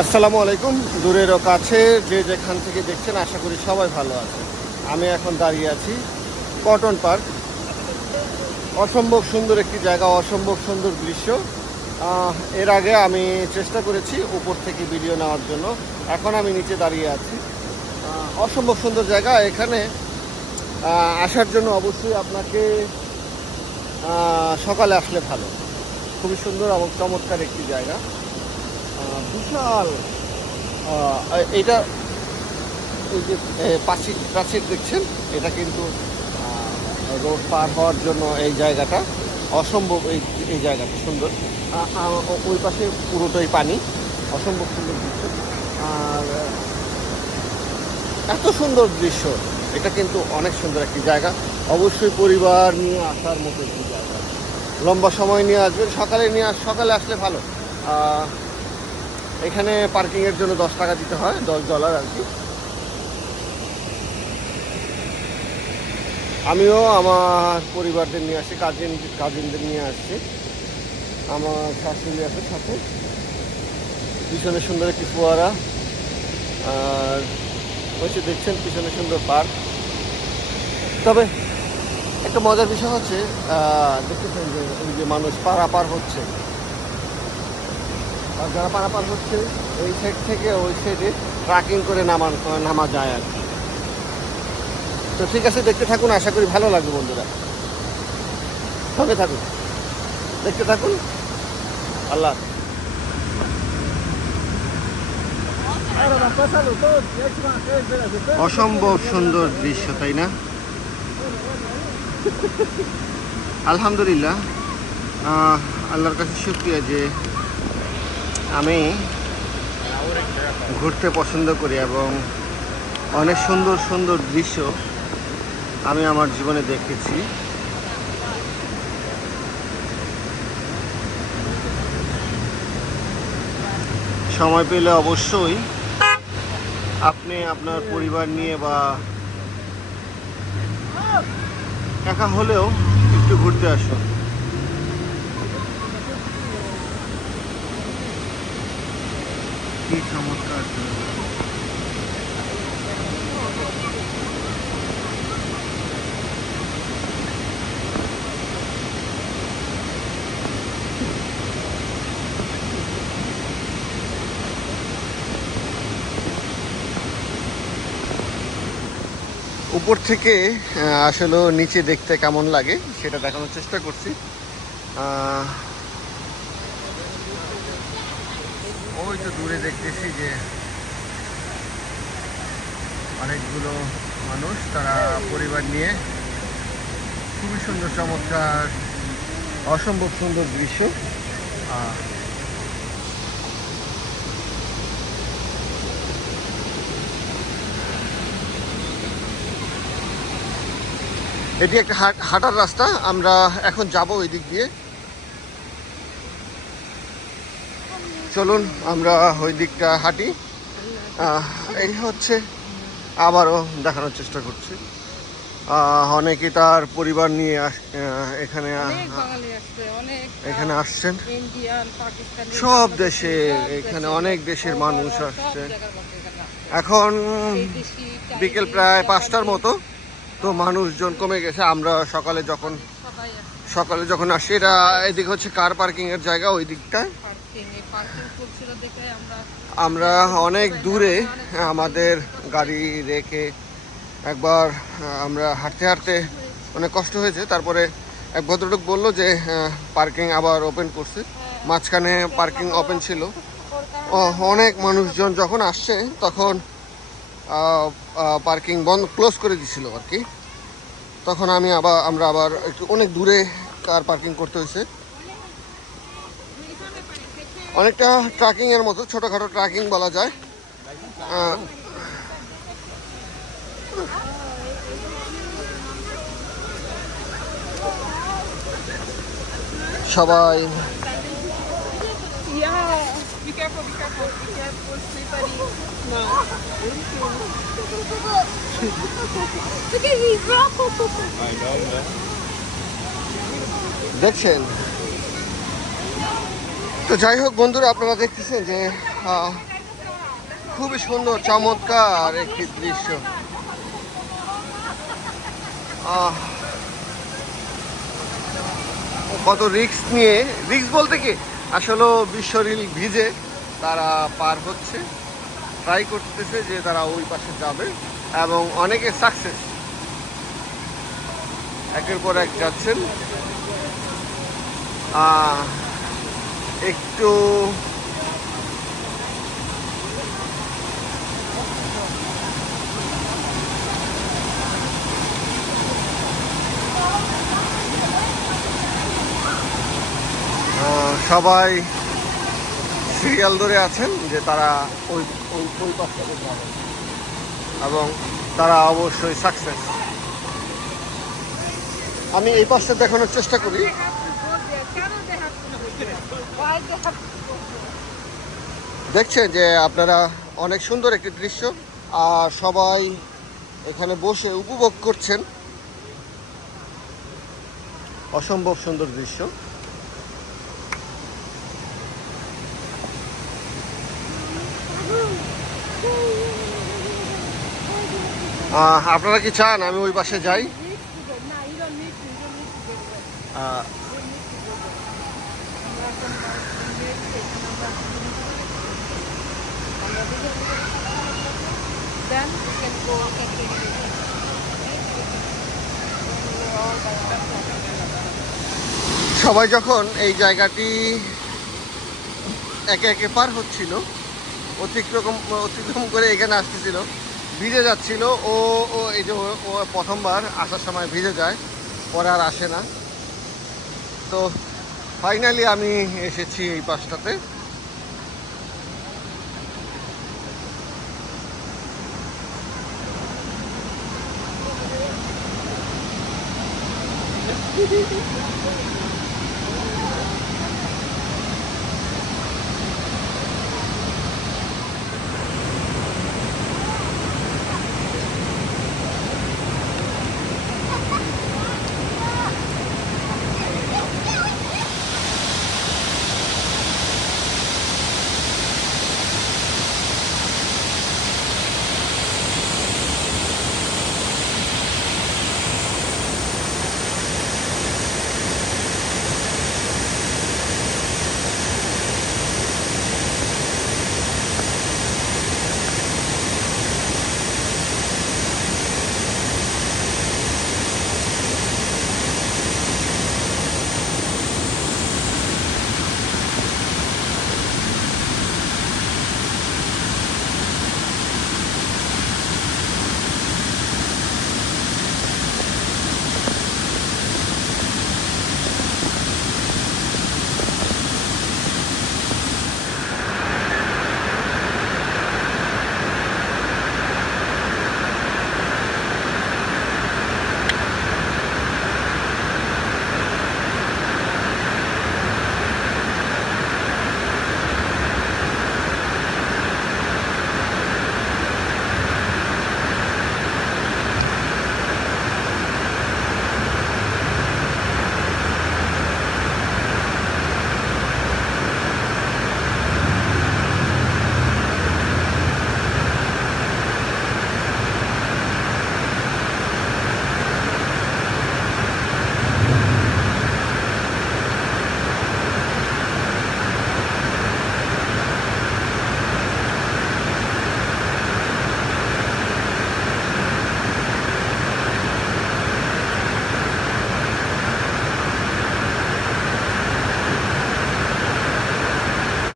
আসসালামু আলাইকুম। দূরের ও কাছে যে যেখান থেকে দেখছেন আশা করি সবাই ভালো আছে। আমি এখন দাঁড়িয়ে আছি কটন পার্ক। অসম্ভব সুন্দর একটি জায়গা, অসম্ভব সুন্দর দৃশ্য। এর আগে আমি চেষ্টা করেছি উপর থেকে ভিডিও নেওয়ার জন্য, এখন আমি নিচে দাঁড়িয়ে আছি। অসম্ভব সুন্দর জায়গা। এখানে আসার জন্য অবশ্যই আপনাকে সকালে আসলে ভালো। খুবই সুন্দর এবং চমৎকার একটি জায়গা। বিশাল এটা এই যে প্রাচীর দেখছেন, এটা কিন্তু রোড পার হওয়ার জন্য এই জায়গাটা অসম্ভব। এই জায়গাটা সুন্দর। ওই পাশে পুরোটাই পানি, অসম্ভব সুন্দর দৃশ্য। আর এত সুন্দর দৃশ্য, এটা কিন্তু অনেক সুন্দর একটি জায়গা। অবশ্যই পরিবার নিয়ে আসার মতো একটি জায়গা। লম্বা সময় নিয়ে আসবেন, সকালে আসলে ভালো। এখানে পার্কিংয়ের জন্য 10 টাকা দিতে হয়, $10 আর কি। আমিও আমার পরিবারদের নিয়ে আসি, কাজিনদের নিয়ে আসছি। আমার শাশুড়ি আছে সাথে। পিছনে সুন্দর একটি ফোয়ারা, আর ওই দেখছেন পিছনে সুন্দর পার্ক। তবে একটা মজার বিষয় হচ্ছে, দেখতেছেন যে ওই যে মানুষ পারাপার হচ্ছে, আর যারা পারাপার হচ্ছে এই সাইড থেকে ওই সাইডে ট্রাকিং করে নামা যায় আর কি। তো ঠিক আছে, দেখতে থাকুন, আশা করি ভালো লাগবে বন্ধুরা। সঙ্গে থাকুন, দেখতে থাকুন। আল্লাহ। অসম্ভব সুন্দর দৃশ্য, তাই না? আলহামদুলিল্লাহ, আল্লাহর কাছে শুকরিয়া যে আমি ঘুরতে পছন্দ করি এবং অনেক সুন্দর সুন্দর দৃশ্য আমি আমার জীবনে দেখেছি। সময় পেলে অবশ্যই আপনি আপনার পরিবার নিয়ে বা একা হলেও একটু ঘুরতে আসুন। কি চমৎকার! উপর থেকে আসলে নিচে দেখতে কেমন লাগে সেটা দেখানোর চেষ্টা করছি। ওই তো দূরে দেখতেছি যে অনেকগুলো মানুষ, তারা পরিবার নিয়ে, খুবই সুন্দর চমৎকার অসম্ভব সুন্দর দৃশ্য। এটি একটা হাঁটার রাস্তা, আমরা এখন যাব ওই দিক দিয়ে। চলুন আমরা ওই দিকটা হাঁটি। এই হচ্ছে, আবারও দেখানোর চেষ্টা করছি, অনেকে তার পরিবার নিয়ে এখানে আসছেন। সব দেশে, এখানে অনেক দেশের মানুষ আসছে। এখন বিকেল প্রায় 5টার মতো, তো মানুষজন কমে গেছে। আমরা সকালে যখন আসি, এটা এদিকে হচ্ছে কার পার্কিং এর জায়গা। ওই দিকটা আমরা অনেক দূরে আমাদের গাড়ি রেখে একবার আমরা হাঁটতে হাঁটতে অনেক কষ্ট হয়েছে। তারপরে এক ভদ্রলোক বলল যে পার্কিং আবার ওপেন করছে। মাঝখানে পার্কিং ওপেন ছিল। অনেক মানুষজন যখন আসছে তখন পার্কিং ক্লোজ করে দিছিল আর কি। তখন আমরা আবার একটু অনেক দূরে কার পার্কিং করতে হয়েছে। অনেকটা ট্রাকিং এর মতো, ছোটখাটো ট্রাকিং বলা যায়। সবাই দেখছেন। তো যাই হোক বন্ধুরা, আপনারা দেখতেছেন যে খুবই সুন্দর চমৎকার একটি দৃশ্য। কত রিস্ক নিয়ে, রিস্ক বলতে কি আসলে বিশ্বরিল ভিজে তারা পার হচ্ছে, ট্রাই করতেছে যে তারা ওই পাশে যাবে এবং অনেকে সাকসেস, একের পর এক যাচ্ছেন। একটু সবাই সিরিয়াল ধরে আছেন যে তারা ওই ওই ওই পাশটাতে যাবেন এবং তারা অবশ্যই সাকসেস। আমি এই পাশটা দেখানোর চেষ্টা করি। দেখছেন যে আপনারা অনেক সুন্দর একটি দৃশ্য, আর সবাই এখানে বসে উপভোগ করছেন অসম্ভব সুন্দর দৃশ্য। আপনারা কি চান আমি ওই পাশে যাই? সবাই যখন এই জায়গাটি একে একে পার হচ্ছিল, অতিক্রম করে এখানে আসতেছিল, ভিজে যাচ্ছিল, ও ও এই যে ও প্রথমবার আসার সময় ভিজে যায়, পরে আর আসে না। তো ফাইনালি আমি এসেছি এই পাশটাতে।